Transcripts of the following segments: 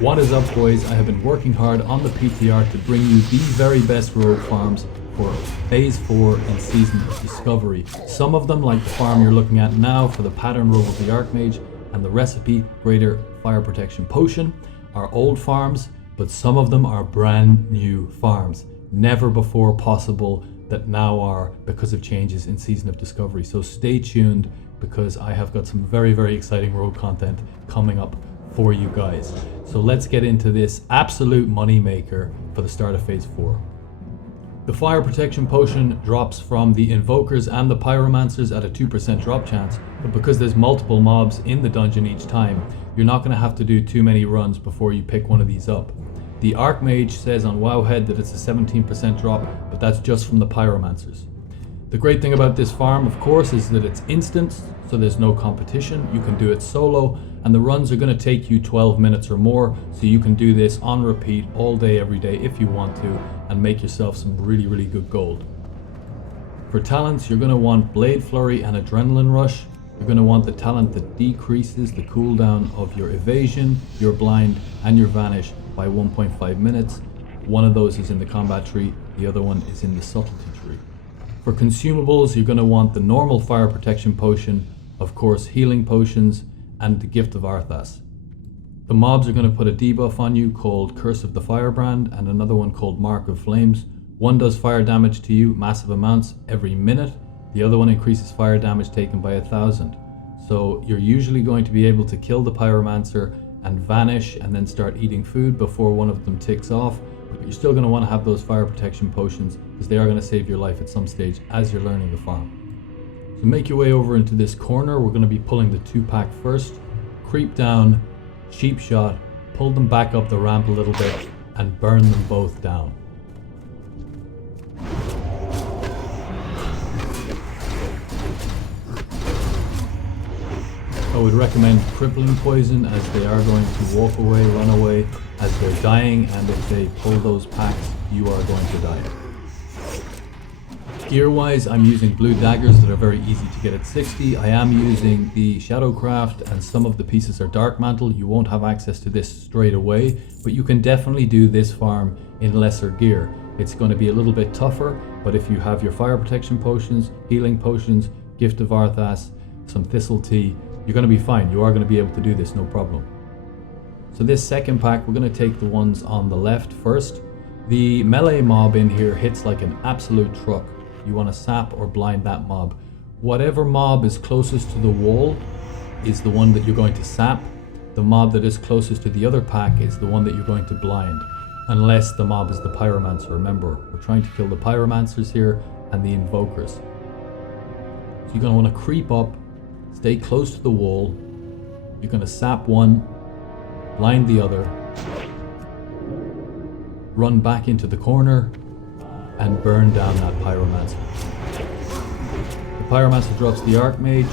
What is up, boys? I have been working hard on the PTR to bring you the very best rogue farms for Phase 4 and Season of Discovery. Some of them, like the farm you're looking at now for the pattern rogue of the Archmage and the recipe Greater Fire Protection Potion, are old farms, but some of them are brand new farms. Never before possible that now are because of changes in Season of Discovery. So stay tuned because I have got some very, very exciting rogue content coming up for you guys. So let's get into this absolute money maker for the start of Phase 4. The Fire Protection Potion drops from the Invokers and the Pyromancers at a 2% drop chance, but because there's multiple mobs in the dungeon each time, you're not going to have to do too many runs before you pick one of these up. The Archmage says on Wowhead that it's a 17% drop, but that's just from the Pyromancers. The great thing about this farm, of course, is that it's instant, so there's no competition. You can do it solo, and the runs are going to take you 12 minutes or more, so you can do this on repeat all day, every day if you want to, and make yourself some really, really good gold. For talents, you're going to want Blade Flurry and Adrenaline Rush. You're going to want the talent that decreases the cooldown of your Evasion, your Blind, and your Vanish by 1.5 minutes. One of those is in the combat tree, the other one is in the subtlety tree. For consumables, you're going to want the normal Fire Protection Potion, of course healing potions, and the Gift of Arthas. The mobs are going to put a debuff on you called Curse of the Firebrand and another one called Mark of Flames. One does fire damage to you, massive amounts, every minute. The other one increases fire damage taken by 1,000. So you're usually going to be able to kill the Pyromancer and vanish and then start eating food before one of them ticks off. But you're still going to want to have those Fire Protection Potions because they are going to save your life at some stage as you're learning the farm. So make your way over into this corner. We're going to be pulling the 2-pack first. Creep down, cheap shot, pull them back up the ramp a little bit and burn them both down. I would recommend crippling poison as they are going to walk away, run away as they're dying, and if they pull those packs, you are going to die. Gear wise, I'm using blue daggers that are very easy to get at 60. I am using the Shadowcraft and some of the pieces are Dark Mantle. You won't have access to this straight away, but you can definitely do this farm in lesser gear. It's going to be a little bit tougher, but if you have your Fire Protection Potions, Healing Potions, Gift of Arthas, some Thistle Tea, you're going to be fine. You are going to be able to do this, no problem. So this second pack, we're going to take the ones on the left first. The melee mob in here hits like an absolute truck. You want to sap or blind that mob. Whatever mob is closest to the wall is the one that you're going to sap. The mob that is closest to the other pack is the one that you're going to blind. Unless the mob is the Pyromancer. Remember, we're trying to kill the Pyromancers here and the Invokers. So you're going to want to creep up, stay close to the wall. You're going to sap one, blind the other, run back into the corner, and burn down that Pyromancer. The Pyromancer drops the Archmage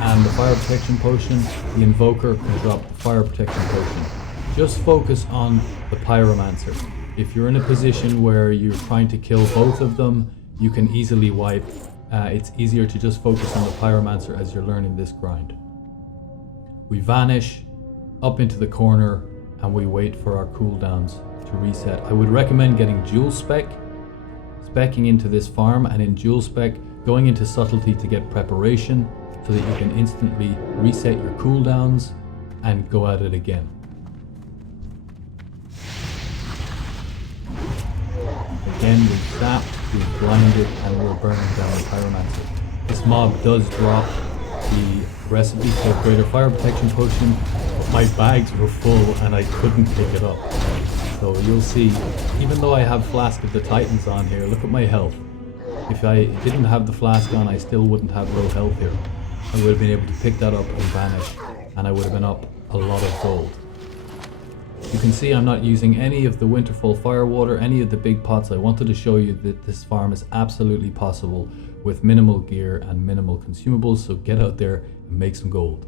and the Fire Protection Potion. The Invoker can drop the Fire Protection Potion. Just focus on the Pyromancer. If you're in a position where you're trying to kill both of them, you can easily wipe. It's easier to just focus on the Pyromancer as you're learning this grind. We vanish up into the corner and we wait for our cooldowns to reset. I would recommend getting dual specking into this farm, and in dual spec going into subtlety to get preparation so that you can instantly reset your cooldowns and go at it again. Again, we sap, we blinded, and we're burning down the Pyromancer. This mob does drop the recipe for Greater Fire Protection Potion, but my bags were full and I couldn't pick it up. So you'll see, even though I have Flask of the Titans on here, look at my health. If I didn't have the flask on, I still wouldn't have low health here. I would have been able to pick that up and vanish, and I would have been up a lot of gold. You can see I'm not using any of the Winterfall Firewater, any of the big pots. I wanted to show you that this farm is absolutely possible with minimal gear and minimal consumables, so get out there and make some gold.